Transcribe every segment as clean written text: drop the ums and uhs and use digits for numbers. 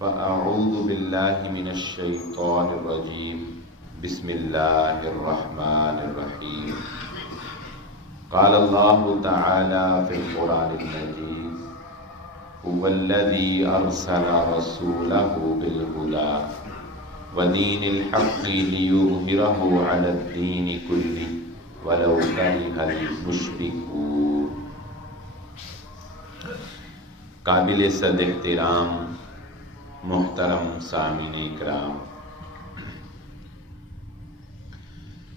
فأعوذ بالله من الشيطان الرجيم بسم الله الرحمن الرحيم قال الله تعالى في القرآن المجيد هو الذي أرسل رسوله بالهدى ودين الحق ليظهره على الدين كله ولو كره المشركون۔ قابل صد احترام محترم سامعین اکرام،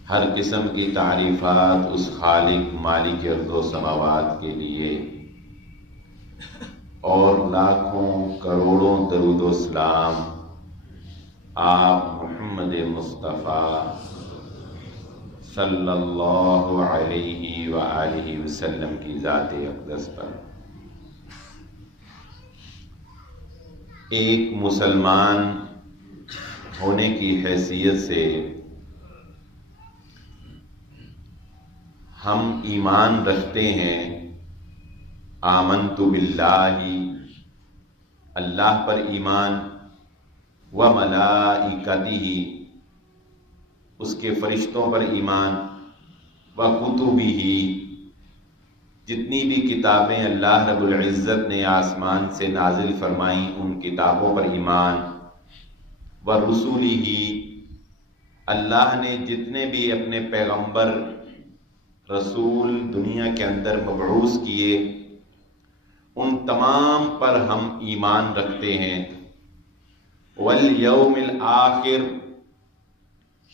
ہر قسم کی تعریفات اس خالق مالک ارض و سماوات کے لیے، اور لاکھوں کروڑوں درود و سلام آپ محمد مصطفیٰ صلی اللہ علیہ وآلہ وسلم کی ذات اقدس پر۔ ایک مسلمان ہونے کی حیثیت سے ہم ایمان رکھتے ہیں آمنت باللہ، اللہ پر ایمان، و ملائکتہ، اس کے فرشتوں پر ایمان، و کتبہ، جتنی بھی کتابیں اللہ رب العزت نے آسمان سے نازل فرمائیں ان کتابوں پر ایمان، و رسولہ، اللہ نے جتنے بھی اپنے پیغمبر رسول دنیا کے اندر مبعوث کیے ان تمام پر ہم ایمان رکھتے ہیں، والیوم الآخر،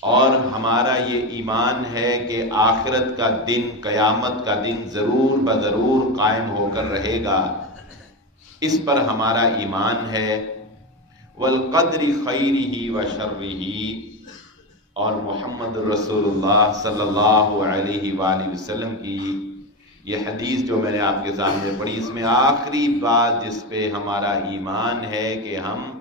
اور ہمارا یہ ایمان ہے کہ آخرت کا دن، قیامت کا دن ضرور بضرور قائم ہو کر رہے گا، اس پر ہمارا ایمان ہے، والقدر خیرہ و شرہ، اور محمد رسول اللہ صلی اللہ علیہ وآلہ وسلم کی یہ حدیث جو میں نے آپ کے سامنے پڑھی، اس میں آخری بات جس پہ ہمارا ایمان ہے کہ ہم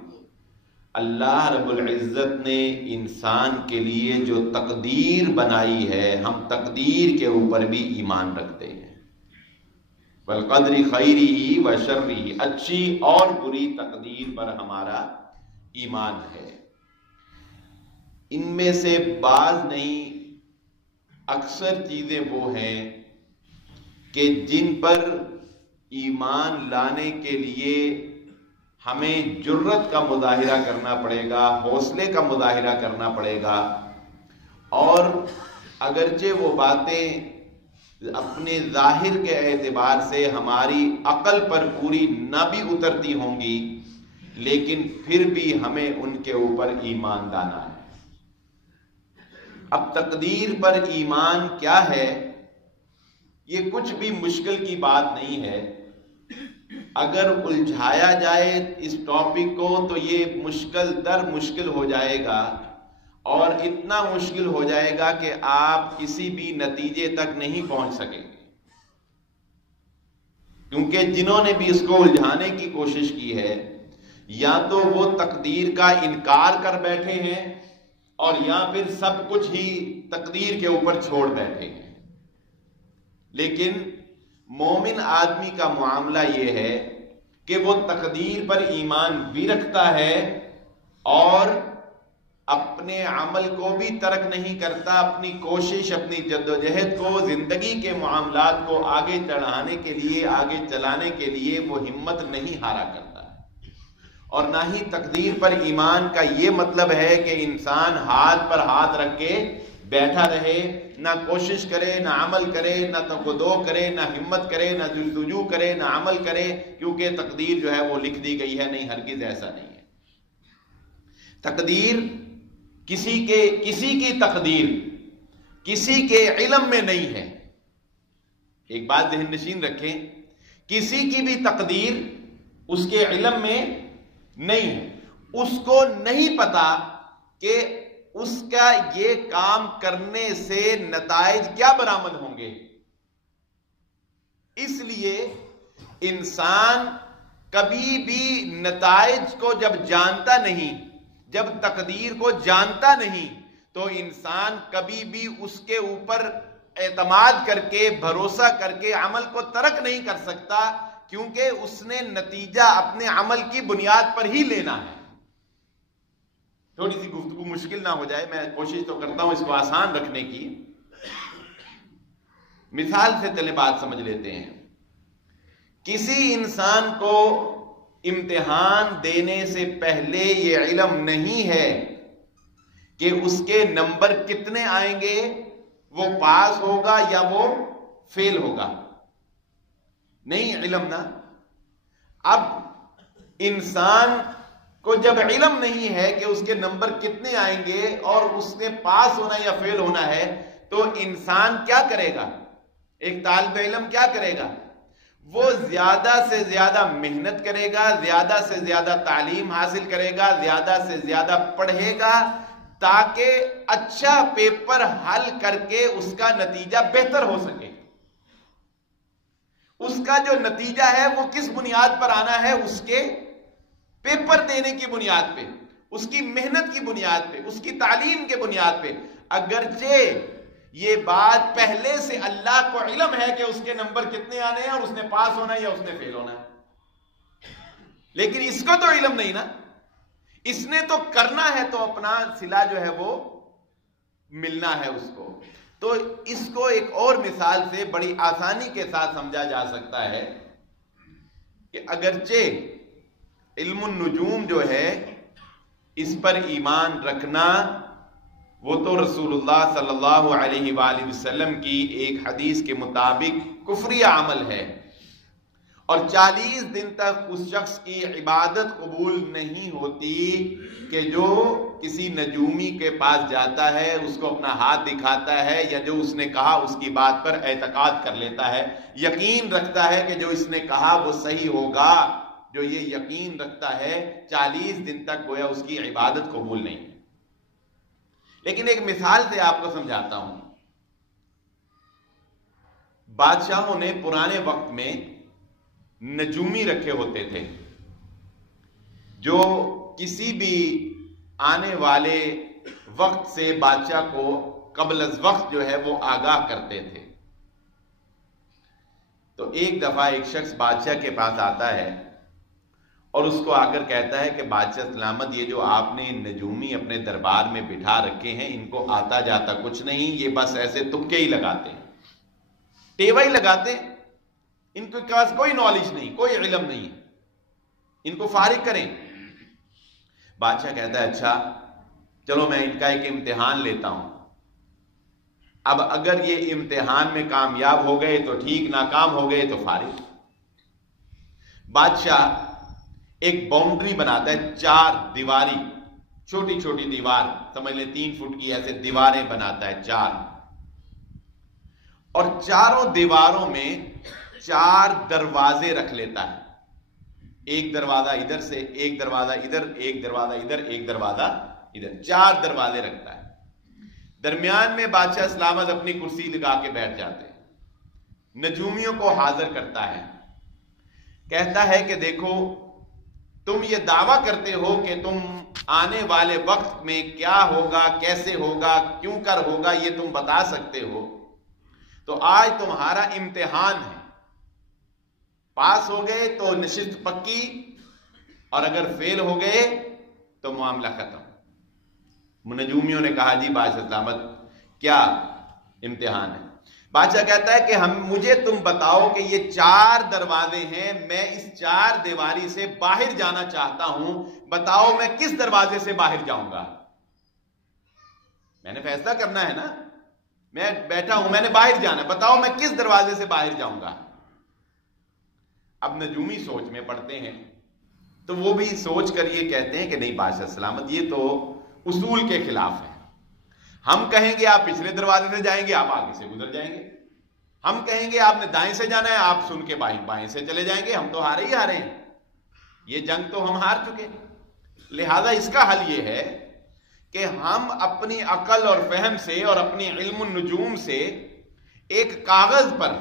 اللہ رب العزت نے انسان کے لیے جو تقدیر بنائی ہے، ہم تقدیر کے اوپر بھی ایمان رکھتے ہیں، والقدر خیرہ و شرہ، اچھی اور بری تقدیر پر ہمارا ایمان ہے۔ ان میں سے بعض نہیں، اکثر چیزیں وہ ہیں کہ جن پر ایمان لانے کے لیے ہمیں جرت کا مظاہرہ کرنا پڑے گا، حوصلے کا مظاہرہ کرنا پڑے گا، اور اگرچہ وہ باتیں اپنے ظاہر کے اعتبار سے ہماری عقل پر پوری نہ بھی اترتی ہوں گی، لیکن پھر بھی ہمیں ان کے اوپر ایمان لانا ہے۔ اب تقدیر پر ایمان کیا ہے، یہ کچھ بھی مشکل کی بات نہیں ہے۔ اگر الجھایا جائے اس ٹاپک کو تو یہ مشکل در مشکل ہو جائے گا، اور اتنا مشکل ہو جائے گا کہ آپ کسی بھی نتیجے تک نہیں پہنچ سکیں گے، کیونکہ جنہوں نے بھی اس کو الجھانے کی کوشش کی ہے یا تو وہ تقدیر کا انکار کر بیٹھے ہیں، اور یا پھر سب کچھ ہی تقدیر کے اوپر چھوڑ بیٹھے ہیں۔ لیکن مومن آدمی کا معاملہ یہ ہے کہ وہ تقدیر پر ایمان بھی رکھتا ہے اور اپنے عمل کو بھی ترک نہیں کرتا، اپنی کوشش، اپنی جدوجہد کو، زندگی کے معاملات کو آگے چڑھانے کے لیے، آگے چلانے کے لیے وہ ہمت نہیں ہارا کرتا۔ اور نہ ہی تقدیر پر ایمان کا یہ مطلب ہے کہ انسان ہاتھ پر ہاتھ رکھ کے بیٹھا رہے، نہ کوشش کرے، نہ عمل کرے، نہ تقدو کرے، نہ ہمت کرے، نہ جستجو کرے، نہ عمل کرے، کیونکہ تقدیر جو ہے وہ لکھ دی گئی ہے۔ نہیں، ہرگز ایسا نہیں ہے۔ تقدیر کسی کی تقدیر کسی کے علم میں نہیں ہے۔ ایک بات ذہن نشین رکھیں، کسی کی بھی تقدیر اس کے علم میں نہیں ہے، اس کو نہیں پتا کہ اس کا یہ کام کرنے سے نتائج کیا برآمد ہوں گے۔ اس لیے انسان کبھی بھی نتائج کو جب جانتا نہیں، جب تقدیر کو جانتا نہیں، تو انسان کبھی بھی اس کے اوپر اعتماد کر کے، بھروسہ کر کے عمل کو ترک نہیں کر سکتا، کیونکہ اس نے نتیجہ اپنے عمل کی بنیاد پر ہی لینا ہے۔ تھوڑی سی گفتگو مشکل نہ ہو جائے، میں کوشش تو کرتا ہوں اس کو آسان رکھنے کی۔ مثال سے چلے بات سمجھ لیتے ہیں۔ کسی انسان کو امتحان دینے سے پہلے یہ علم نہیں ہے کہ اس کے نمبر کتنے آئیں گے، وہ پاس ہوگا یا وہ فیل ہوگا، نہیں علم نا۔ اب انسان کو جب علم نہیں ہے کہ اس کے نمبر کتنے آئیں گے اور اس نے پاس ہونا یا فیل ہونا ہے، تو انسان کیا کرے گا؟ ایک طالب علم کیا کرے گا؟ وہ زیادہ سے زیادہ محنت کرے گا، زیادہ سے زیادہ تعلیم حاصل کرے گا، زیادہ سے زیادہ پڑھے گا، تاکہ اچھا پیپر حل کر کے اس کا نتیجہ بہتر ہو سکے۔ اس کا جو نتیجہ ہے وہ کس بنیاد پر آنا ہے؟ اس کے پیپر دینے کی بنیاد پہ، اس کی محنت کی بنیاد پہ، اس کی تعلیم کے بنیاد پہ۔ اگرچہ یہ بات پہلے سے اللہ کو علم ہے کہ اس کے نمبر کتنے آنے ہیں اور اس نے پاس ہونا ہے یا اس نے فیل ہونا ہے، لیکن اس کو تو علم نہیں نا، اس نے تو کرنا ہے، تو اپنا صلہ جو ہے وہ ملنا ہے اس کو۔ تو اس کو ایک اور مثال سے بڑی آسانی کے ساتھ سمجھا جا سکتا ہے کہ اگرچہ علم النجوم جو ہے اس پر ایمان رکھنا وہ تو رسول اللہ صلی اللہ علیہ وآلہ وسلم کی ایک حدیث کے مطابق کفری عمل ہے، اور 40 دن تک اس شخص کی عبادت قبول نہیں ہوتی کہ جو کسی نجومی کے پاس جاتا ہے، اس کو اپنا ہاتھ دکھاتا ہے، یا جو اس نے کہا اس کی بات پر اعتقاد کر لیتا ہے، یقین رکھتا ہے کہ جو اس نے کہا وہ صحیح ہوگا۔ جو یہ یقین رکھتا ہے 40 دن تک گویا اس کی عبادت قبول نہیں۔ لیکن ایک مثال سے آپ کو سمجھاتا ہوں۔ بادشاہوں نے پرانے وقت میں نجومی رکھے ہوتے تھے جو کسی بھی آنے والے وقت سے بادشاہ کو قبل از وقت جو ہے وہ آگاہ کرتے تھے۔ تو ایک دفعہ ایک شخص بادشاہ کے پاس آتا ہے اور اس کو آ کر کہتا ہے کہ بادشاہ سلامت، یہ جو آپ نے نجومی اپنے دربار میں بٹھا رکھے ہیں، ان کو آتا جاتا کچھ نہیں، یہ بس ایسے تکے ہی لگاتے ہیں، ٹیوا ہی لگاتے ہیں، ان کے پاس کوئی نالج نہیں، کوئی علم نہیں، ان کو فارغ کریں۔ بادشاہ کہتا ہے اچھا چلو میں ان کا ایک امتحان لیتا ہوں، اب اگر یہ امتحان میں کامیاب ہو گئے تو ٹھیک، ناکام ہو گئے تو فارغ۔ بادشاہ ایک باؤنڈری بناتا ہے، 4 دیواری، چھوٹی چھوٹی دیوار سمجھ لیں 3 فٹ کی، ایسے دیواریں بناتا ہے 4، اور چاروں دیواروں میں 4 دروازے رکھ لیتا ہے، ایک دروازہ ادھر سے، ایک دروازہ ادھر، ایک دروازہ ادھر، ایک دروازہ ادھر، 4 دروازے رکھتا ہے۔ درمیان میں بادشاہ سلامت اپنی کرسی لگا کے بیٹھ جاتے ہیں، نجومیوں کو حاضر کرتا ہے، کہتا ہے کہ دیکھو تم یہ دعویٰ کرتے ہو کہ تم آنے والے وقت میں کیا ہوگا، کیسے ہوگا، کیوں کر ہوگا یہ تم بتا سکتے ہو، تو آج تمہارا امتحان ہے، پاس ہو گئے تو نشست پکی، اور اگر فیل ہو گئے تو معاملہ ختم۔ نجومیوں نے کہا جی بادشاہ سلامت کیا امتحان ہے؟ بادشاہ کہتا ہے کہ مجھے تم بتاؤ کہ یہ 4 دروازے ہیں، میں اس 4 دیواری سے باہر جانا چاہتا ہوں، بتاؤ میں کس دروازے سے باہر جاؤں گا؟ میں نے فیصلہ کرنا ہے نا، میں بیٹھا ہوں، میں نے باہر جانا، بتاؤ میں کس دروازے سے باہر جاؤں گا؟ اب نجومی سوچ میں پڑتے ہیں، تو وہ بھی سوچ کر یہ کہتے ہیں کہ نہیں بادشاہ سلامت، یہ تو اصول کے خلاف ہے، ہم کہیں گے آپ پچھلے دروازے سے جائیں گے، آپ آگے سے گزر جائیں گے، ہم کہیں گے آپ نے دائیں سے جانا ہے، آپ سن کے بائیں سے چلے جائیں گے، ہم تو ہارے ہی ہارے ہیں، یہ جنگ تو ہم ہار چکے۔ لہذا اس کا حل یہ ہے کہ ہم اپنی عقل اور فہم سے اور اپنی علم النجوم سے ایک کاغذ پر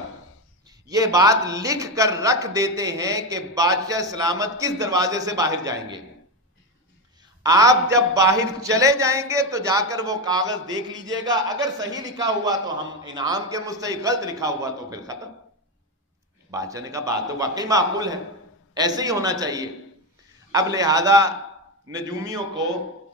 یہ بات لکھ کر رکھ دیتے ہیں کہ بادشاہ سلامت کس دروازے سے باہر جائیں گے، آپ جب باہر چلے جائیں گے تو جا کر وہ کاغذ دیکھ لیجئے گا، اگر صحیح لکھا ہوا تو ہم انعام کے مستحق، غلط لکھا ہوا تو پھر ختم۔ بادشاہ نے کہا بات تو واقعی معقول ہے، ایسے ہی ہونا چاہیے۔ اب لہذا نجومیوں کو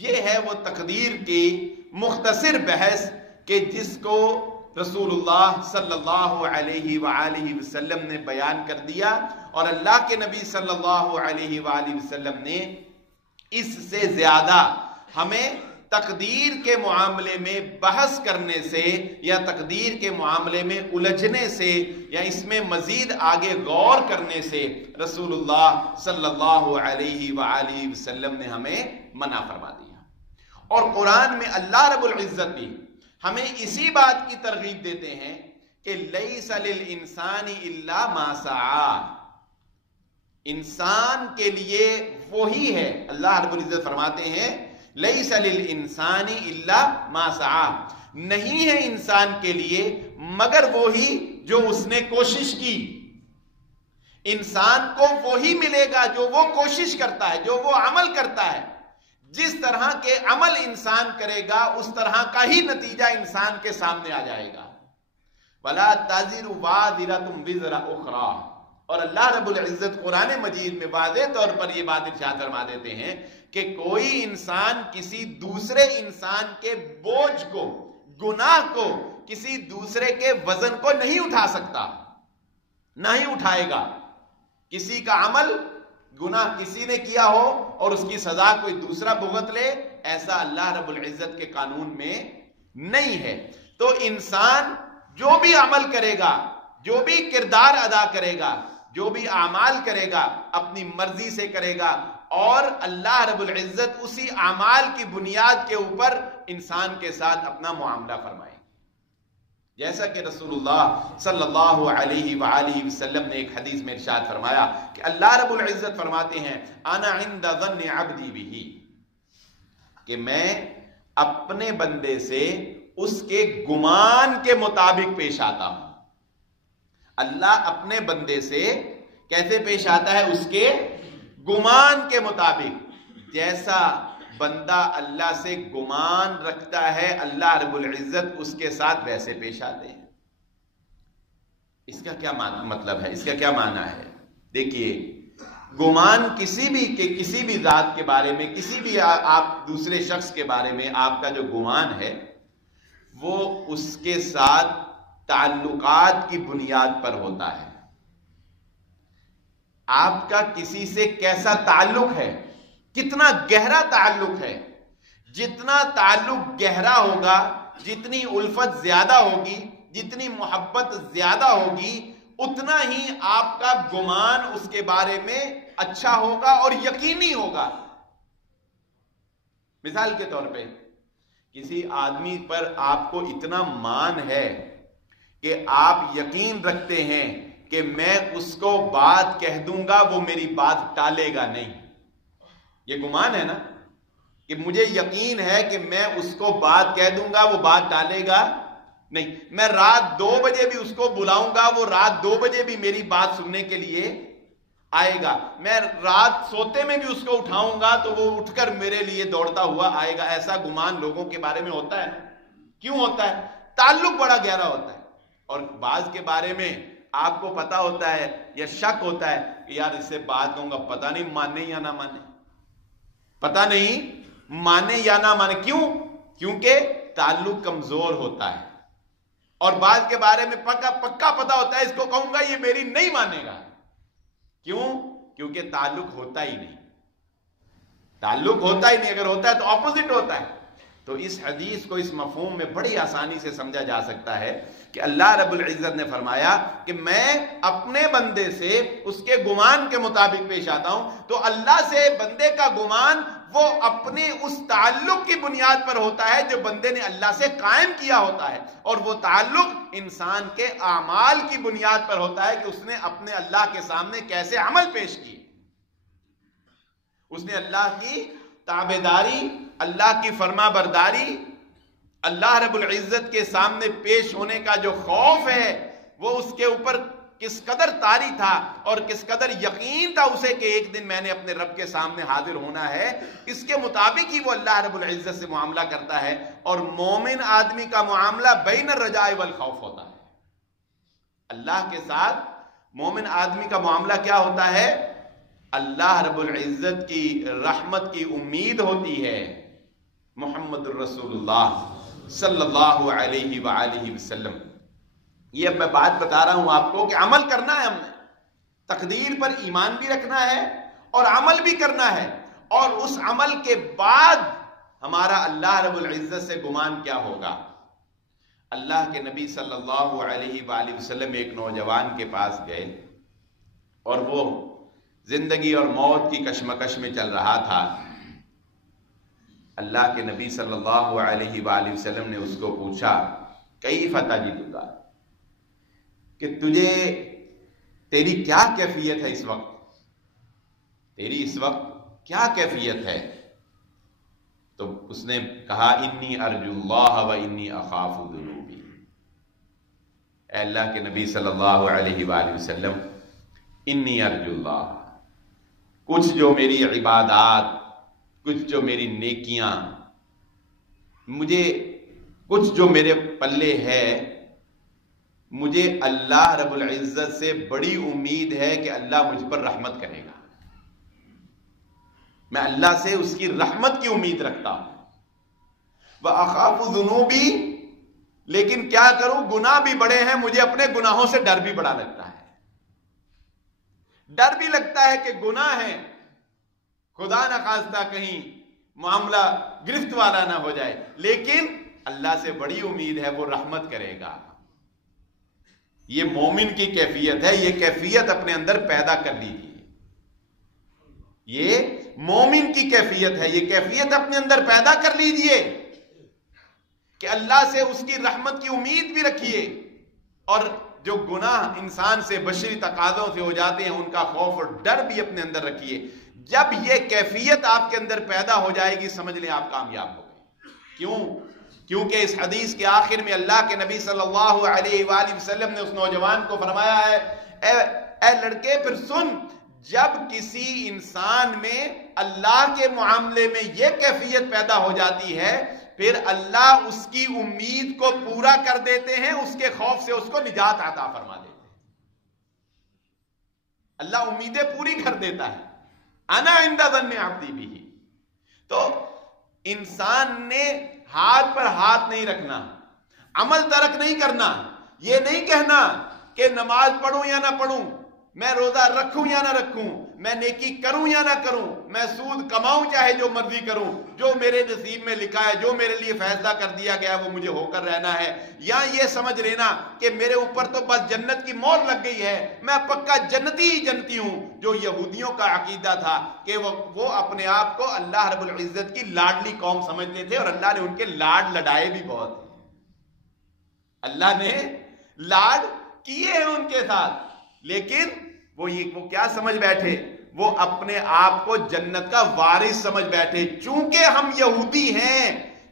یہ ہے وہ تقدیر کی مختصر بحث کہ جس کو رسول اللہ صلی اللہ علیہ وآلہ وسلم نے بیان کر دیا، اور اللہ کے نبی صلی اللہ علیہ وآلہ وسلم نے اس سے زیادہ ہمیں تقدیر کے معاملے میں بحث کرنے سے یا تقدیر کے معاملے میں الجھنے سے یا اس میں مزید آگے غور کرنے سے رسول اللہ صلی اللہ علیہ وآلہ وسلم نے ہمیں منع فرما دیا۔ اور قرآن میں اللہ رب العزت بھی ہمیں اسی بات کی ترغیب دیتے ہیں کہ لیس للانسان الا ما سعی، انسان کے لیے وہی ہے، اللہ رب العزت فرماتے ہیں لیس للانسان الا ما سعی، نہیں ہے انسان کے لیے مگر وہی جو اس نے کوشش کی۔ انسان کو وہی ملے گا جو وہ کوشش کرتا ہے، جو وہ عمل کرتا ہے۔ جس طرح کے عمل انسان کرے گا اس طرح کا ہی نتیجہ انسان کے سامنے آ جائے گا۔ وَلَا تَزِرُ وَازِرَةٌ وِزْرَ أُخْرَىٰ، اور اللہ رب العزت قرآن مجید میں واضح طور پر یہ بات ارشاد فرما دیتے ہیں کہ کوئی انسان کسی دوسرے انسان کے بوجھ کو، گناہ کو، کسی دوسرے کے وزن کو نہیں اٹھا سکتا، نہ ہی اٹھائے گا۔ کسی کا عمل، گناہ کسی نے کیا ہو اور اس کی سزا کوئی دوسرا بھگت لے، ایسا اللہ رب العزت کے قانون میں نہیں ہے۔ تو انسان جو بھی عمل کرے گا، جو بھی کردار ادا کرے گا، جو بھی اعمال کرے گا، اپنی مرضی سے کرے گا، اور اللہ رب العزت اسی اعمال کی بنیاد کے اوپر انسان کے ساتھ اپنا معاملہ فرمائے، جیسا کہ رسول اللہ صلی اللہ علیہ وآلہ وسلم نے ایک حدیث میں ارشاد فرمایا کہ اللہ رب العزت فرماتے ہیں انا عند ظن عبدی بہ، کہ میں اپنے بندے سے اس کے گمان کے مطابق پیش آتا ہوں۔ اللہ اپنے بندے سے کیسے پیش آتا ہے؟ اس کے گمان کے مطابق۔ جیسا بندہ اللہ سے گمان رکھتا ہے اللہ رب العزت اس کے ساتھ ویسے پیش آتے ہیں۔ اس کا کیا مطلب ہے؟ اس کا کیا معنی ہے؟ دیکھیے، گمان کسی بھی ذات کے بارے میں، کسی بھی آپ دوسرے شخص کے بارے میں آپ کا جو گمان ہے وہ اس کے ساتھ تعلقات کی بنیاد پر ہوتا ہے۔ آپ کا کسی سے کیسا تعلق ہے، کتنا گہرا تعلق ہے۔ جتنا تعلق گہرا ہوگا، جتنی الفت زیادہ ہوگی، جتنی محبت زیادہ ہوگی، اتنا ہی آپ کا گمان اس کے بارے میں اچھا ہوگا اور یقینی ہوگا۔ مثال کے طور پہ کسی آدمی پر آپ کو اتنا مان ہے کہ آپ یقین رکھتے ہیں کہ میں اس کو بات کہہ دوں گا وہ میری بات ٹالے گا نہیں، یہ گمان ہے نا، کہ مجھے یقین ہے کہ میں اس کو بات کہہ دوں گا وہ بات ٹالے گا نہیں، میں رات 2 بجے بھی اس کو بلاؤں گا وہ رات 2 بجے بھی میری بات سننے کے لیے آئے گا، میں رات سوتے میں بھی اس کو اٹھاؤں گا تو وہ اٹھ کر میرے لیے دوڑتا ہوا آئے گا۔ ایسا گمان لوگوں کے بارے میں ہوتا ہے۔ کیوں ہوتا ہے؟ تعلق بڑا گہرا ہوتا ہے۔ اور بعض کے بارے میں آپ کو پتا ہوتا ہے یا شک ہوتا ہے کہ یار اس سے بات کہوں گا پتہ نہیں مانے یا نہ مانے، پتہ نہیں مانے یا نہ مانے۔ کیوں؟ کیونکہ تعلق کمزور ہوتا ہے۔ اور بعض کے بارے میں پکا پتا ہوتا ہے اس کو کہوں گا یہ میری نہیں مانے گا۔ کیوں؟ کیونکہ تعلق ہوتا ہی نہیں، تعلق ہوتا ہی نہیں۔ اگر ہوتا ہے تو اپوزٹ ہوتا ہے۔ تو اس حدیث کو اس مفہوم میں بڑی آسانی سے سمجھا جا سکتا ہے کہ اللہ رب العزت نے فرمایا کہ میں اپنے بندے سے اس کے گمان کے مطابق پیش آتا ہوں۔ تو اللہ سے بندے کا گمان وہ اپنے اس تعلق کی بنیاد پر ہوتا ہے جو بندے نے اللہ سے قائم کیا ہوتا ہے، اور وہ تعلق انسان کے اعمال کی بنیاد پر ہوتا ہے کہ اس نے اپنے اللہ کے سامنے کیسے عمل پیش کیے، اس نے اللہ کی تابعداری، اللہ کی فرما برداری، اللہ رب العزت کے سامنے پیش ہونے کا جو خوف ہے وہ اس کے اوپر کس قدر طاری تھا اور کس قدر یقین تھا اسے کہ ایک دن میں نے اپنے رب کے سامنے حاضر ہونا ہے، اس کے مطابق ہی وہ اللہ رب العزت سے معاملہ کرتا ہے۔ اور مومن آدمی کا معاملہ بین الرجاء والخوف ہوتا ہے۔ اللہ کے ساتھ مومن آدمی کا معاملہ کیا ہوتا ہے؟ اللہ رب العزت کی رحمت کی امید ہوتی ہے، محمد الرسول اللہ صلی اللہ علیہ وآلہ وسلم. یہ اب میں بات بتا رہا ہوں آپ کو کہ عمل کرنا ہے، ہم نے تقدیر پر ایمان بھی رکھنا ہے اور عمل بھی کرنا ہے، اور اس عمل کے بعد ہمارا اللہ رب العزت سے گمان کیا ہوگا. اللہ کے نبی صلی اللہ علیہ وآلہ وسلم ایک نوجوان کے پاس گئے اور وہ زندگی اور موت کی کشمکش میں چل رہا تھا. اللہ کے نبی صلی اللہ علیہ وآلہ وسلم نے اس کو پوچھا کیف تجدک، کہ تیری کیا کیفیت ہے اس وقت، تیری اس وقت کیا کیفیت ہے. تو اس نے کہا انی ارجو اللہ و انی اخاف ذنوبی. اے اللہ کے نبی صلی اللہ علیہ وآلہ وسلم، انی ارجو اللہ، کچھ جو میری عبادات، کچھ جو میری نیکیاں، مجھے کچھ جو میرے پلے ہے، مجھے اللہ رب العزت سے بڑی امید ہے کہ اللہ مجھ پر رحمت کرے گا. میں اللہ سے اس کی رحمت کی امید رکھتا ہوں. وَأَخَافُ ذُنُوبِي، لیکن کیا کروں، گناہ بھی بڑے ہیں، مجھے اپنے گناہوں سے ڈر بھی بڑا لگتا ہے. ڈر بھی لگتا ہے کہ گناہ ہے، خدا نہ خواستہ کہیں معاملہ گرفت والا نہ ہو جائے، لیکن اللہ سے بڑی امید ہے وہ رحمت کرے گا. یہ مومن کی کیفیت ہے، یہ کیفیت اپنے اندر پیدا کر لیجیے. یہ مومن کی کیفیت ہے، یہ کیفیت اپنے اندر پیدا کر لیجیے کہ اللہ سے اس کی رحمت کی امید بھی رکھیے، اور جو گناہ انسان سے بشری تقاضوں سے ہو جاتے ہیں ان کا خوف اور ڈر بھی اپنے اندر رکھیے. جب یہ کیفیت آپ کے اندر پیدا ہو جائے گی، سمجھ لیں آپ کامیاب ہو گئے. کیوں؟ کیونکہ اس حدیث کے آخر میں اللہ کے نبی صلی اللہ علیہ وآلہ وسلم نے اس نوجوان کو فرمایا ہے اے لڑکے، پھر سن، جب کسی انسان میں اللہ کے معاملے میں یہ کیفیت پیدا ہو جاتی ہے، پھر اللہ اس کی امید کو پورا کر دیتے ہیں، اس کے خوف سے اس کو نجات عطا فرما دیتے ہیں. اللہ امیدیں پوری کر دیتا ہے. انا عند ظن عبدی بھی. تو انسان نے ہاتھ پر ہاتھ نہیں رکھنا، عمل ترک نہیں کرنا. یہ نہیں کہنا کہ نماز پڑھوں یا نہ پڑھوں، میں روزہ رکھوں یا نہ رکھوں، میں نیکی کروں یا نہ کروں، میں سود کماؤں چاہے جو مرضی کروں، جو میرے نصیب میں لکھا ہے، جو میرے لیے فیصلہ کر دیا گیا ہے وہ مجھے ہو کر رہنا ہے. یا یہ سمجھ لینا کہ میرے اوپر تو بس جنت کی مہر لگ گئی ہے، میں پکا جنتی ہی جنتی ہوں. جو یہودیوں کا عقیدہ تھا کہ وہ اپنے آپ کو اللہ رب العزت کی لاڈلی قوم سمجھتے تھے، اور اللہ نے ان کے لاڈ لڑائے بھی بہت ہیں. اللہ نے لاڈ کیے ہیں ان کے ساتھ، لیکن وہ کیا سمجھ بیٹھے، وہ اپنے آپ کو جنت کا وارث سمجھ بیٹھے. چونکہ ہم یہودی ہیں،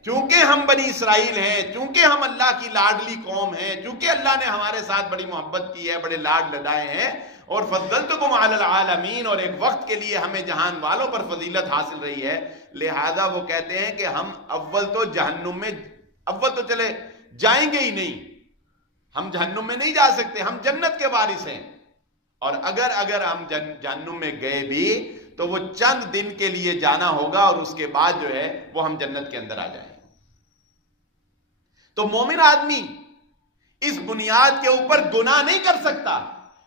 چونکہ ہم بنی اسرائیل ہیں، چونکہ ہم اللہ کی لاڈلی قوم ہیں، چونکہ اللہ نے ہمارے ساتھ بڑی محبت کی ہے، بڑے لاڈ لڑائے ہیں، اور فضلتکم علی العالمین، اور ایک وقت کے لیے ہمیں جہان والوں پر فضیلت حاصل رہی ہے، لہذا وہ کہتے ہیں کہ ہم اول تو جہنم میں، اول تو چلے جائیں گے ہی نہیں، ہم جہنم میں نہیں جا سکتے، ہم جنت کے وارث ہیں. اور اگر ہم جہنم میں گئے بھی تو وہ چند دن کے لیے جانا ہوگا، اور اس کے بعد جو ہے وہ ہم جنت کے اندر آ جائیں. تو مومن آدمی اس بنیاد کے اوپر گناہ نہیں کر سکتا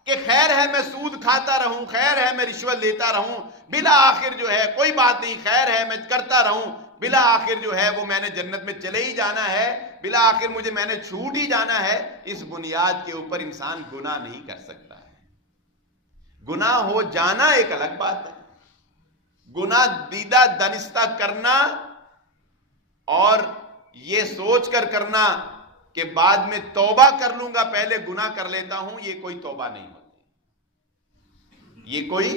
کہ خیر ہے میں سود کھاتا رہوں، خیر ہے میں رشوت لیتا رہوں، بلا آخر جو ہے کوئی بات نہیں، خیر ہے میں کرتا رہوں، بلا آخر جو ہے وہ میں نے جنت میں چلے ہی جانا ہے، بلا آخر میں نے چھوٹ ہی جانا ہے. اس بنیاد کے اوپر انسان گناہ نہیں کر سکتا ہے. گناہ ہو جانا ایک الگ بات ہے. گناہ دیدہ دانستہ کرنا اور یہ سوچ کر کرنا کہ بعد میں توبہ کر لوں گا، پہلے گناہ کر لیتا ہوں، یہ کوئی توبہ نہیں ہوتی. یہ کوئی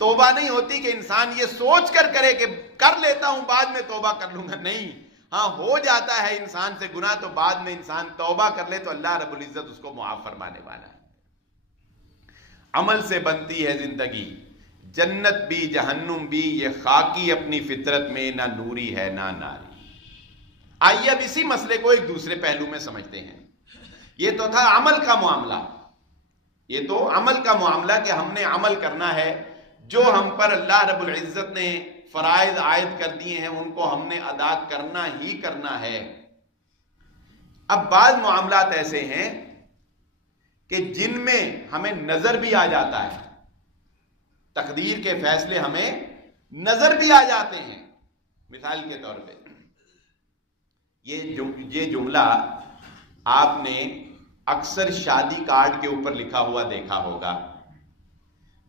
توبہ نہیں ہوتی کہ انسان یہ سوچ کر کرے کہ کر لیتا ہوں بعد میں توبہ کر لوں گا. نہیں، ہاں ہو جاتا ہے انسان سے گناہ تو بعد میں انسان توبہ کر لے تو اللہ رب العزت اس کو معاف فرمانے والا ہے. عمل سے بنتی ہے زندگی، جنت بھی جہنم بھی یہ خاکی اپنی فطرت میں، نہ نوری ہے نہ ناری. آئیے اب اسی مسئلے کو ایک دوسرے پہلو میں سمجھتے ہیں. یہ تو تھا عمل کا معاملہ، یہ تو عمل کا معاملہ کہ ہم نے عمل کرنا ہے، جو ہم پر اللہ رب العزت نے فرائض عائد کر دیے ہیں ان کو ہم نے ادا کرنا ہی کرنا ہے۔ اب بعض معاملات ایسے ہیں کہ جن میں ہمیں نظر بھی آ جاتا ہے، تقدیر کے فیصلے ہمیں نظر بھی آ جاتے ہیں۔ مثال کے طور پہ یہ جملہ آپ نے اکثر شادی کارڈ کے اوپر لکھا ہوا دیکھا ہوگا،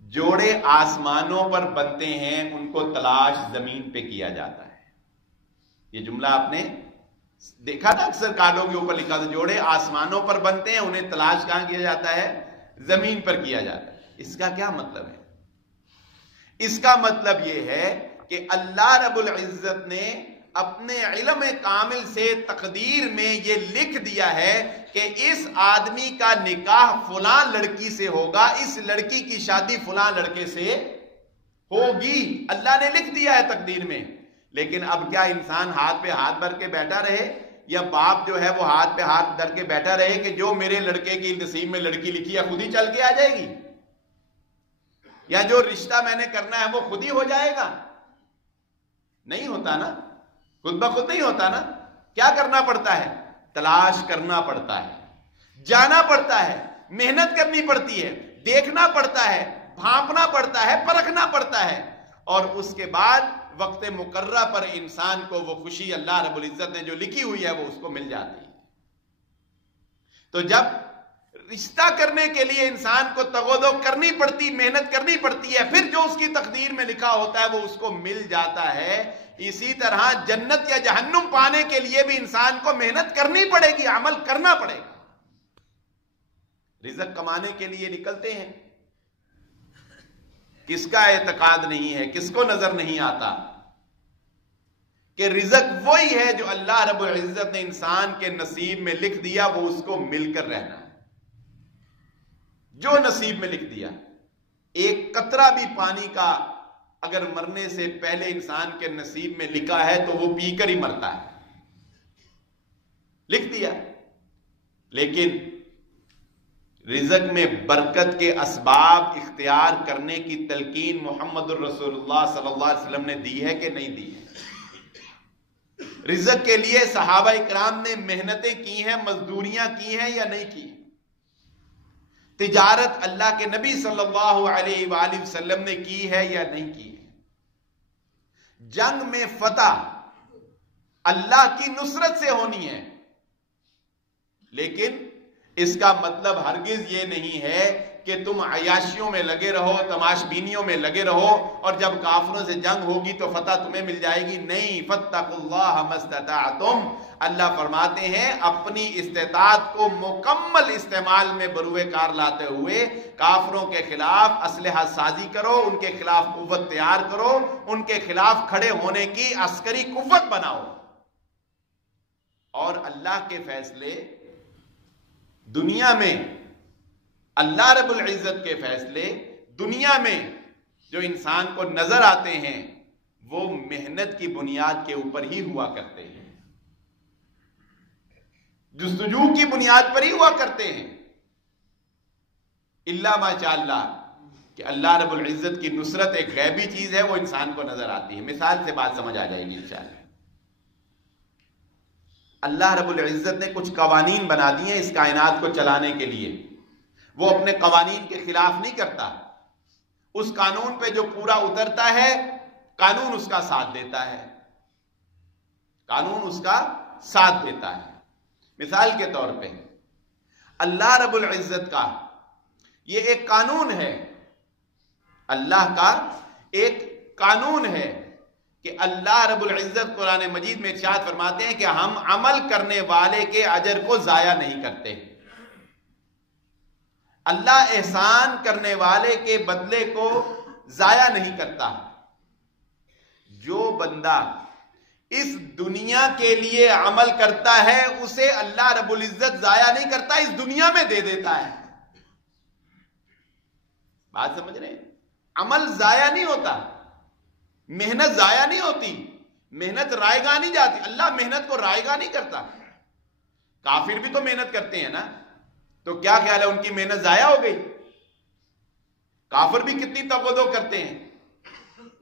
جوڑے آسمانوں پر بنتے ہیں ان کو تلاش زمین پہ کیا جاتا ہے۔ یہ جملہ آپ نے دیکھا تھا، اکثر کارڈوں کے اوپر لکھا تھا، جوڑے آسمانوں پر بنتے ہیں انہیں تلاش کہاں کیا جاتا ہے؟ زمین پر کیا جاتا ہے۔ اس کا کیا مطلب ہے؟ اس کا مطلب یہ ہے کہ اللہ رب العزت نے اپنے علم کامل سے تقدیر میں یہ لکھ دیا ہے کہ اس آدمی کا نکاح فلاں لڑکی سے ہوگا، اس لڑکی کی شادی فلاں لڑکے سے ہوگی، اللہ نے لکھ دیا ہے تقدیر میں۔ لیکن اب کیا انسان ہاتھ پہ ہاتھ بھر کے بیٹھا رہے، یا باپ جو ہے وہ ہاتھ پہ ہاتھ دھر کے بیٹھا رہے کہ جو میرے لڑکے کی نصیب میں لڑکی لکھی ہے خود ہی چل کے آ جائے گی، یا جو رشتہ میں نے کرنا ہے وہ خود ہی ہو جائے گا؟ نہیں ہوتا نا، خود بخود نہیں ہوتا نا۔ کیا کرنا پڑتا ہے؟ تلاش کرنا پڑتا ہے، جانا پڑتا ہے، محنت کرنی پڑتی ہے، دیکھنا پڑتا ہے، بھانپنا پڑتا ہے، پرکھنا پڑتا ہے، اور اس کے بعد وقت مقررہ پر انسان کو وہ خوشی اللہ رب العزت نے جو لکھی ہوئی ہے وہ اس کو مل جاتی ہے۔ تو جب رشتہ کرنے کے لیے انسان کو تغودو کرنی پڑتی، محنت کرنی پڑتی ہے، پھر جو اس کی تقدیر میں لکھا ہوتا ہے وہ اس کو مل جاتا ہے۔ اسی طرح جنت یا جہنم پانے کے لیے بھی انسان کو محنت کرنی پڑے گی، عمل کرنا پڑے گا۔ رزق کمانے کے لیے نکلتے ہیں، کس کا اعتقاد نہیں ہے، کس کو نظر نہیں آتا کہ رزق وہی ہے جو اللہ رب العزت نے انسان کے نصیب میں لکھ دیا، وہ اس کو مل کر رہنا ہے۔ جو نصیب میں لکھ دیا، ایک قطرہ بھی پانی کا اگر مرنے سے پہلے انسان کے نصیب میں لکھا ہے تو وہ پی کر ہی مرتا ہے، لکھ دیا۔ لیکن رزق میں برکت کے اسباب اختیار کرنے کی تلقین محمد الرسول اللہ صلی اللہ علیہ وسلم نے دی ہے کہ نہیں دی ہے؟ رزق کے لیے صحابہ اکرام نے محنتیں کی ہیں، مزدوریاں کی ہیں یا نہیں کی؟ تجارت اللہ کے نبی صلی اللہ علیہ وآلہ وسلم نے کی ہے یا نہیں کی؟ جنگ میں فتح اللہ کی نصرت سے ہونی ہے، لیکن اس کا مطلب ہرگز یہ نہیں ہے کہ تم عیاشیوں میں لگے رہو، تماش بینیوں میں لگے رہو، اور جب کافروں سے جنگ ہوگی تو فتح تمہیں مل جائے گی۔ نہیں، فاتقوا اللہ ما استطعتم، اللہ فرماتے ہیں اپنی استطاعت کو مکمل استعمال میں بروئے کار لاتے ہوئے کافروں کے خلاف اسلحہ سازی کرو، ان کے خلاف قوت تیار کرو، ان کے خلاف کھڑے ہونے کی عسکری قوت بناؤ۔ اور اللہ کے فیصلے دنیا میں، اللہ رب العزت کے فیصلے دنیا میں جو انسان کو نظر آتے ہیں وہ محنت کی بنیاد کے اوپر ہی ہوا کرتے ہیں، جستجو کی بنیاد پر ہی ہوا کرتے ہیں، الا ماشاء اللہ کہ اللہ رب العزت کی نصرت ایک غیبی چیز ہے، وہ انسان کو نظر آتی ہے۔ مثال سے بات سمجھ آ جائے گی انشاءاللہ۔ اللہ رب العزت نے کچھ قوانین بنا دیے اس کائنات کو چلانے کے لیے، وہ اپنے قوانین کے خلاف نہیں کرتا، اس قانون پہ جو پورا اترتا ہے قانون اس کا ساتھ دیتا ہے، قانون اس کا ساتھ دیتا ہے۔ مثال کے طور پہ اللہ رب العزت کا یہ ایک قانون ہے، اللہ کا ایک قانون ہے کہ اللہ رب العزت قرآن مجید میں ارشاد فرماتے ہیں کہ ہم عمل کرنے والے کے اجر کو ضائع نہیں کرتے، اللہ احسان کرنے والے کے بدلے کو ضائع نہیں کرتا۔ جو بندہ اس دنیا کے لیے عمل کرتا ہے اسے اللہ رب العزت ضائع نہیں کرتا، اس دنیا میں دے دیتا ہے۔ بات سمجھ رہے ہیں؟ عمل ضائع نہیں ہوتا، محنت ضائع نہیں ہوتی، محنت رائے گاہ نہیں جاتی، اللہ محنت کو رائے گاہ نہیں کرتا۔ کافر بھی تو محنت کرتے ہیں نا، تو کیا خیال ہے ان کی محنت ضائع ہو گئی؟ کافر بھی کتنی تقویٰ کرتے ہیں،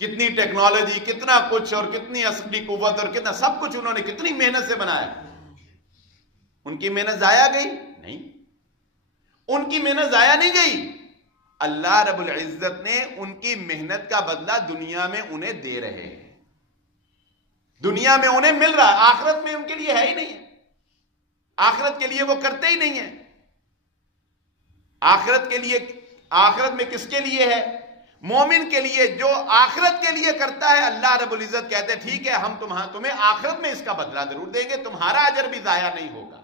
کتنی ٹیکنالوجی، کتنا کچھ، اور کتنی عسکری قوت، اور کتنا سب کچھ انہوں نے کتنی محنت سے بنایا. ان کی محنت ضائع گئی؟ نہیں، ان کی محنت ضائع نہیں گئی. اللہ رب العزت نے ان کی محنت کا بدلہ دنیا میں انہیں دے رہے ہیں، دنیا میں انہیں مل رہا ہے. آخرت میں ان کے لیے ہے ہی نہیں ہے، آخرت کے لیے وہ کرتے ہی نہیں ہیں. آخرت کے لیے، آخرت میں کس کے لیے ہے؟ مومن کے لیے. جو آخرت کے لیے کرتا ہے، اللہ رب العزت کہتے ہیں ٹھیک ہے ہم تمہیں آخرت میں اس کا بدلہ ضرور دیں گے، تمہارا اجر بھی ضائع نہیں ہوگا،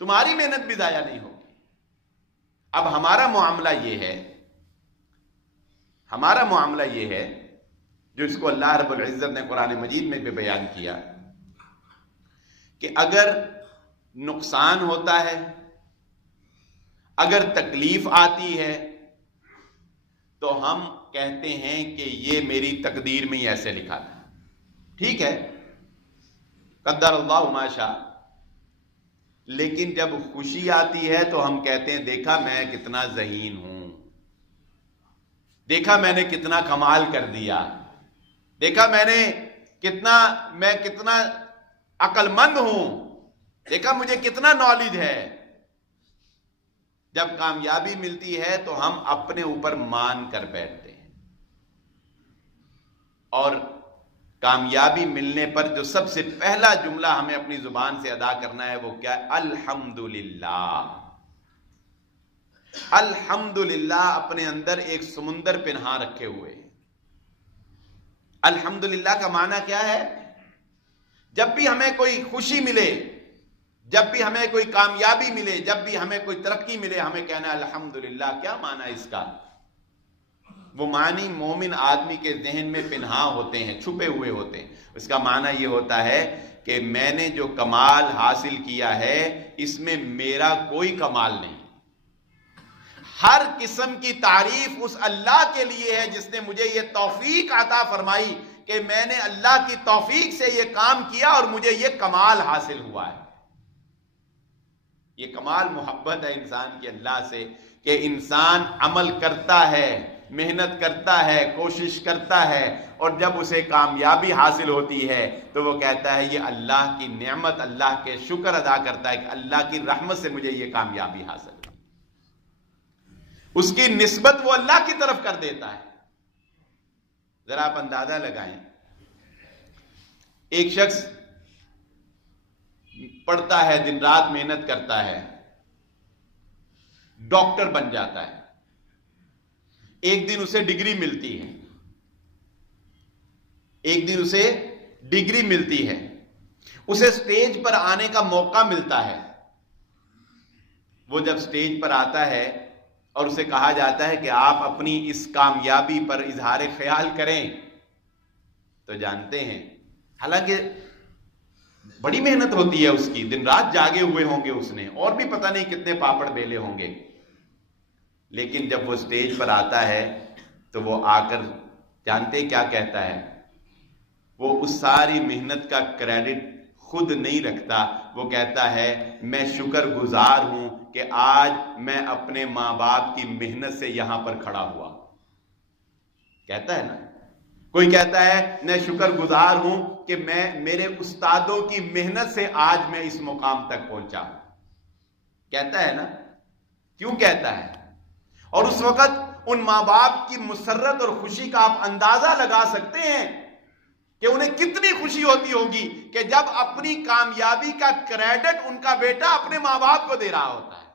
تمہاری محنت بھی ضائع نہیں ہوگی. اب ہمارا معاملہ یہ ہے جو اس کو اللہ رب العزت نے قرآن مجید میں بھی بیان کیا کہ اگر نقصان ہوتا ہے، اگر تکلیف آتی ہے، تو ہم کہتے ہیں کہ یہ میری تقدیر میں ہی ایسے لکھا تھا، ٹھیک ہے، قدر اللہ ما شاء. لیکن جب خوشی آتی ہے تو ہم کہتے ہیں دیکھا میں کتنا ذہین ہوں، دیکھا میں نے کتنا کمال کر دیا، دیکھا میں کتنا عقل مند ہوں، دیکھا مجھے کتنا نالج ہے. جب کامیابی ملتی ہے تو ہم اپنے اوپر مان کر بیٹھتے ہیں، اور کامیابی ملنے پر جو سب سے پہلا جملہ ہمیں اپنی زبان سے ادا کرنا ہے وہ کیا ہے؟ الحمدللہ. الحمدللہ اپنے اندر ایک سمندر پنہا رکھے ہوئے. الحمدللہ کا معنی کیا ہے؟ جب بھی ہمیں کوئی خوشی ملے، جب بھی ہمیں کوئی کامیابی ملے، جب بھی ہمیں کوئی ترقی ملے، ہمیں کہنا ہے الحمدللہ. کیا معنی ہے اس کا؟ وہ معنی مومن آدمی کے ذہن میں پنہا ہوتے ہیں، چھپے ہوئے ہوتے ہیں. اس کا معنی یہ ہوتا ہے کہ میں نے جو کمال حاصل کیا ہے اس میں میرا کوئی کمال نہیں. ہر قسم کی تعریف اس اللہ کے لیے ہے جس نے مجھے یہ توفیق عطا فرمائی کہ میں نے اللہ کی توفیق سے یہ کام کیا اور مجھے یہ کمال حاصل ہوا ہے. یہ کمال محبت ہے انسان کی اللہ سے کہ انسان عمل کرتا ہے، محنت کرتا ہے، کوشش کرتا ہے، اور جب اسے کامیابی حاصل ہوتی ہے تو وہ کہتا ہے یہ اللہ کی نعمت، اللہ کے شکر ادا کرتا ہے کہ اللہ کی رحمت سے مجھے یہ کامیابی حاصل ہے. اس کی نسبت وہ اللہ کی طرف کر دیتا ہے. ذرا آپ اندازہ لگائیں، ایک شخص پڑھتا ہے، دن رات محنت کرتا ہے، ڈاکٹر بن جاتا ہے، ایک دن اسے ڈگری ملتی ہے، ایک دن اسے ڈگری ملتی ہے، اسے سٹیج پر آنے کا موقع ملتا ہے. وہ جب سٹیج پر آتا ہے اور اسے کہا جاتا ہے کہ آپ اپنی اس کامیابی پر اظہار خیال کریں، تو جانتے ہیں حالانکہ بڑی محنت ہوتی ہے اس کی، دن رات جاگے ہوئے ہوں گے اس نے، اور بھی پتہ نہیں کتنے پاپڑ بیلے ہوں گے، لیکن جب وہ سٹیج پر آتا ہے تو وہ آ کر جانتے کیا کہتا ہے؟ وہ اس ساری محنت کا کریڈٹ خود نہیں رکھتا، وہ کہتا ہے میں شکر گزار ہوں کہ آج میں اپنے ماں باپ کی محنت سے یہاں پر کھڑا ہوا. کہتا ہے نا، کوئی کہتا ہے میں شکر گزار ہوں کہ میں میرے استادوں کی محنت سے آج میں اس مقام تک پہنچا ہوں. کہتا ہے نا، کیوں کہتا ہے؟ اور اس وقت ان ماں باپ کی مسرت اور خوشی کا آپ اندازہ لگا سکتے ہیں کہ انہیں کتنی خوشی ہوتی ہوگی کہ جب اپنی کامیابی کا کریڈٹ ان کا بیٹا اپنے ماں باپ کو دے رہا ہوتا ہے.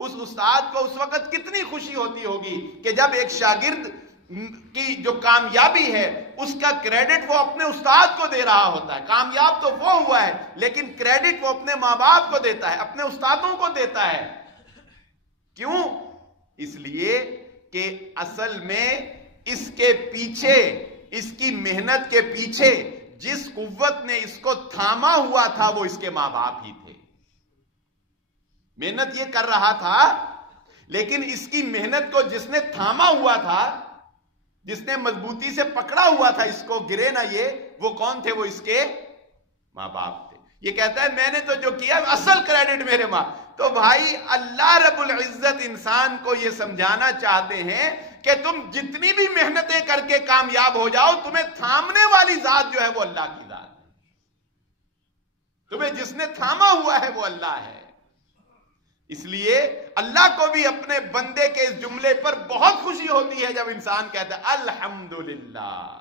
اس استاد کو اس وقت کتنی خوشی ہوتی ہوگی کہ جب ایک شاگرد کی جو کامیابی ہے اس کا کریڈٹ وہ اپنے استاد کو دے رہا ہوتا ہے. کامیاب تو وہ ہوا ہے لیکن کریڈٹ وہ اپنے ماں باپ کو دیتا ہے، اپنے استادوں کو دیتا ہے. کیوں؟ اس لیے کہ اصل میں اس کے پیچھے، اس کی محنت کے پیچھے جس قوت نے اس کو تھاما ہوا تھا وہ اس کے ماں باپ ہی تھے. محنت یہ کر رہا تھا لیکن اس کی محنت کو جس نے تھاما ہوا تھا، جس نے مضبوطی سے پکڑا ہوا تھا اس کو گرے نہ یہ، وہ کون تھے؟ وہ اس کے ماں باپ تھے. یہ کہتا ہے میں نے تو جو کیا اصل کریڈٹ میرے ماں. تو بھائی اللہ رب العزت انسان کو یہ سمجھانا چاہتے ہیں کہ تم جتنی بھی محنتیں کر کے کامیاب ہو جاؤ، تمہیں تھامنے والی ذات جو ہے وہ اللہ کی ذات ہے، تمہیں جس نے تھاما ہوا ہے وہ اللہ ہے۔ اس لیے اللہ کو بھی اپنے بندے کے اس جملے پر بہت خوشی ہوتی ہے جب انسان کہتا ہے الحمدللہ،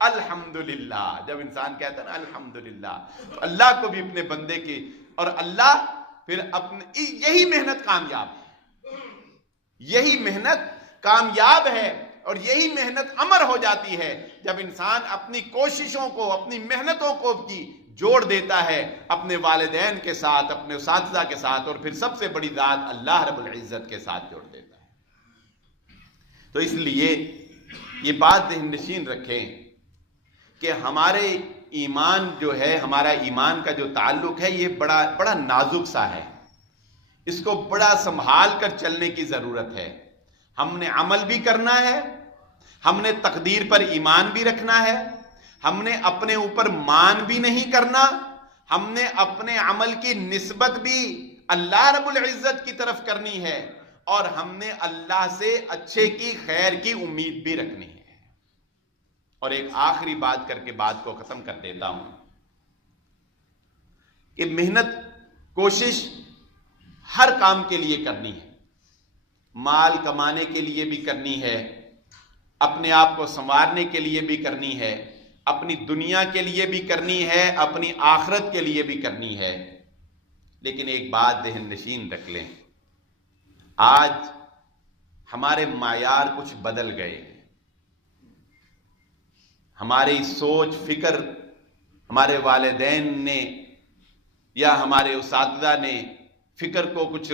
الحمدللہ۔ جب انسان کہتا ہے نا الحمدللہ، تو اللہ کو بھی اپنے بندے کی، اور اللہ پھر اپنے یہی محنت کامیاب ہے، یہی محنت کامیاب ہے، اور یہی محنت امر ہو جاتی ہے جب انسان اپنی کوششوں کو، اپنی محنتوں کو کی جوڑ دیتا ہے اپنے والدین کے ساتھ، اپنے اساتذہ کے ساتھ، اور پھر سب سے بڑی ذات اللہ رب العزت کے ساتھ جوڑ دیتا ہے۔ تو اس لیے یہ بات ذہن نشین رکھیں کہ ہمارے ایمان جو ہے، ہمارا ایمان کا جو تعلق ہے، یہ بڑا نازک سا ہے، اس کو بڑا سنبھال کر چلنے کی ضرورت ہے۔ ہم نے عمل بھی کرنا ہے، ہم نے تقدیر پر ایمان بھی رکھنا ہے، ہم نے اپنے اوپر مان بھی نہیں کرنا، ہم نے اپنے عمل کی نسبت بھی اللہ رب العزت کی طرف کرنی ہے، اور ہم نے اللہ سے اچھے کی، خیر کی امید بھی رکھنی ہے۔ اور ایک آخری بات کر کے بات کو ختم کر دیتا ہوں کہ محنت، کوشش ہر کام کے لیے کرنی ہے، مال کمانے کے لیے بھی کرنی ہے، اپنے آپ کو سنوارنے کے لیے بھی کرنی ہے، اپنی دنیا کے لیے بھی کرنی ہے، اپنی آخرت کے لیے بھی کرنی ہے۔ لیکن ایک بات ذہن نشین رکھ لیں، آج ہمارے معیار کچھ بدل گئے، ہماری سوچ فکر، ہمارے والدین نے یا ہمارے اساتذہ نے فکر کو کچھ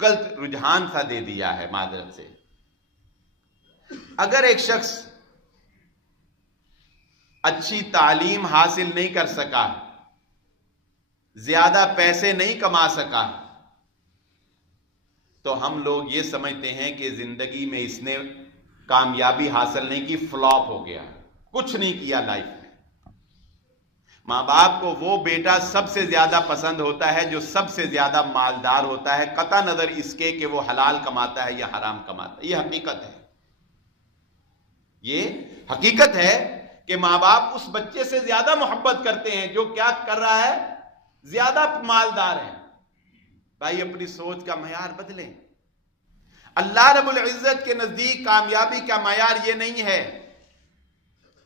غلط رجحان سا دے دیا ہے معذرت سے۔ اگر ایک شخص اچھی تعلیم حاصل نہیں کر سکا، زیادہ پیسے نہیں کما سکا، تو ہم لوگ یہ سمجھتے ہیں کہ زندگی میں اس نے کامیابی حاصل نہیں کی، فلاپ ہو گیا، کچھ نہیں کیا لائف میں۔ ماں باپ کو وہ بیٹا سب سے زیادہ پسند ہوتا ہے جو سب سے زیادہ مالدار ہوتا ہے، قطع نظر اس کے کہ وہ حلال کماتا ہے یا حرام کماتا ہے۔ یہ حقیقت ہے، یہ حقیقت ہے کہ ماں باپ اس بچے سے زیادہ محبت کرتے ہیں جو کیا کر رہا ہے، زیادہ مالدار ہے۔ بھائی اپنی سوچ کا معیار بدلیں۔ اللہ رب العزت کے نزدیک کامیابی کا معیار یہ نہیں ہے۔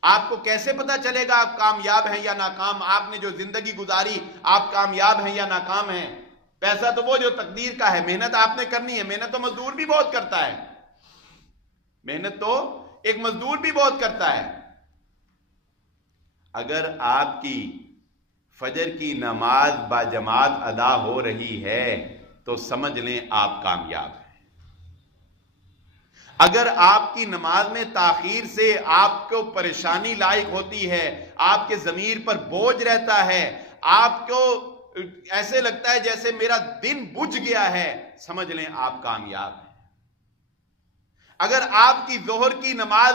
آپ کو کیسے پتا چلے گا آپ کامیاب ہیں یا ناکام؟ آپ نے جو زندگی گزاری، آپ کامیاب ہیں یا ناکام ہیں؟ پیسہ تو وہ جو تقدیر کا ہے، محنت آپ نے کرنی ہے، محنت تو مزدور بھی بہت کرتا ہے، محنت تو ایک مزدور بھی بہت کرتا ہے۔ اگر آپ کی فجر کی نماز باجماعت ادا ہو رہی ہے تو سمجھ لیں آپ کامیاب ہیں۔ اگر آپ کی نماز میں تاخیر سے آپ کو پریشانی لاحق ہوتی ہے، آپ کے ضمیر پر بوجھ رہتا ہے، آپ کو ایسے لگتا ہے جیسے میرا دن بجھ گیا ہے، سمجھ لیں آپ کامیاب ہیں۔ اگر آپ کی ظہر کی نماز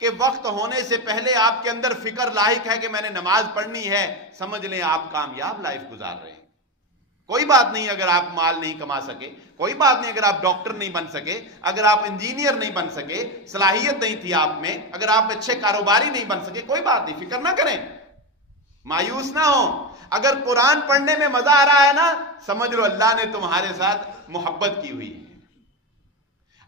کے وقت ہونے سے پہلے آپ کے اندر فکر لاحق ہے کہ میں نے نماز پڑھنی ہے، سمجھ لیں آپ کامیاب لائف گزار رہے ہیں۔ کوئی بات نہیں اگر آپ مال نہیں کما سکے، کوئی بات نہیں اگر آپ ڈاکٹر نہیں بن سکے، اگر آپ انجینئر نہیں بن سکے، صلاحیت نہیں تھی آپ میں، اگر آپ اچھے کاروباری نہیں بن سکے، کوئی بات نہیں، فکر نہ کریں، مایوس نہ ہوں۔ اگر قرآن پڑھنے میں مزہ آ رہا ہے نا، سمجھ لو اللہ نے تمہارے ساتھ محبت کی ہوئی ہے۔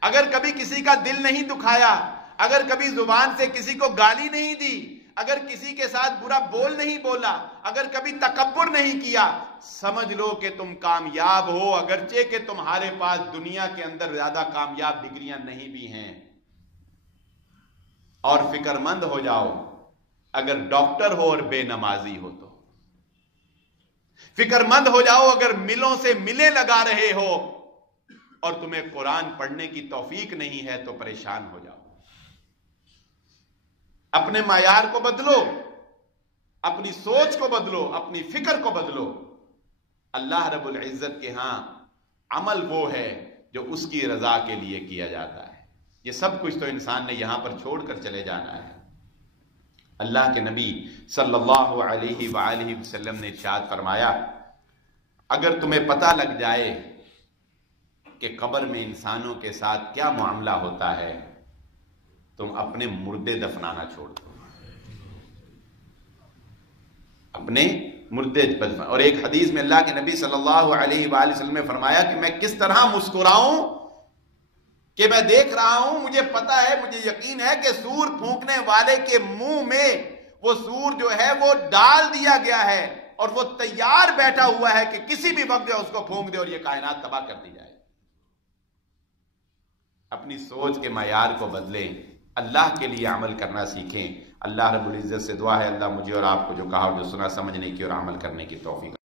اگر کبھی کسی کا دل نہیں دکھایا، اگر کبھی زبان سے کسی کو گالی نہیں دی، اگر کسی کے ساتھ برا بول نہیں بولا، اگر کبھی تکبر نہیں کیا، سمجھ لو کہ تم کامیاب ہو، اگرچہ کہ تمہارے پاس دنیا کے اندر زیادہ کامیاب ڈگریاں نہیں بھی ہیں۔ اور فکر مند ہو جاؤ اگر ڈاکٹر ہو اور بے نمازی ہو تو، فکر مند ہو جاؤ اگر ملوں سے ملیں لگا رہے ہو اور تمہیں قرآن پڑھنے کی توفیق نہیں ہے تو پریشان ہو جاؤ۔ اپنے معیار کو بدلو، اپنی سوچ کو بدلو، اپنی فکر کو بدلو۔ اللہ رب العزت کے ہاں عمل وہ ہے جو اس کی رضا کے لیے کیا جاتا ہے۔ یہ سب کچھ تو انسان نے یہاں پر چھوڑ کر چلے جانا ہے۔ اللہ کے نبی صلی اللہ علیہ وآلہ وسلم نے ارشاد فرمایا، اگر تمہیں پتہ لگ جائے کہ قبر میں انسانوں کے ساتھ کیا معاملہ ہوتا ہے، تم اپنے مردے دفنانا چھوڑ دو، اپنے مردے دفنانا۔ اور ایک حدیث میں اللہ کے نبی صلی اللہ علیہ وآلہ وسلم نے فرمایا کہ میں کس طرح مسکراؤں کہ میں دیکھ رہا ہوں، مجھے پتا ہے، مجھے یقین ہے کہ سور پھونکنے والے کے منہ میں وہ سور جو ہے وہ ڈال دیا گیا ہے اور وہ تیار بیٹھا ہوا ہے کہ کسی بھی وقت اس کو پھونک دے اور یہ کائنات تباہ کر دی جائے۔ اپنی سوچ کے معیار کو بدلیں، اللہ کے لیے عمل کرنا سیکھیں۔ اللہ رب العزت سے دعا ہے اللہ مجھے اور آپ کو جو کہا اور جو سنا سمجھنے کی اور عمل کرنے کی توفیق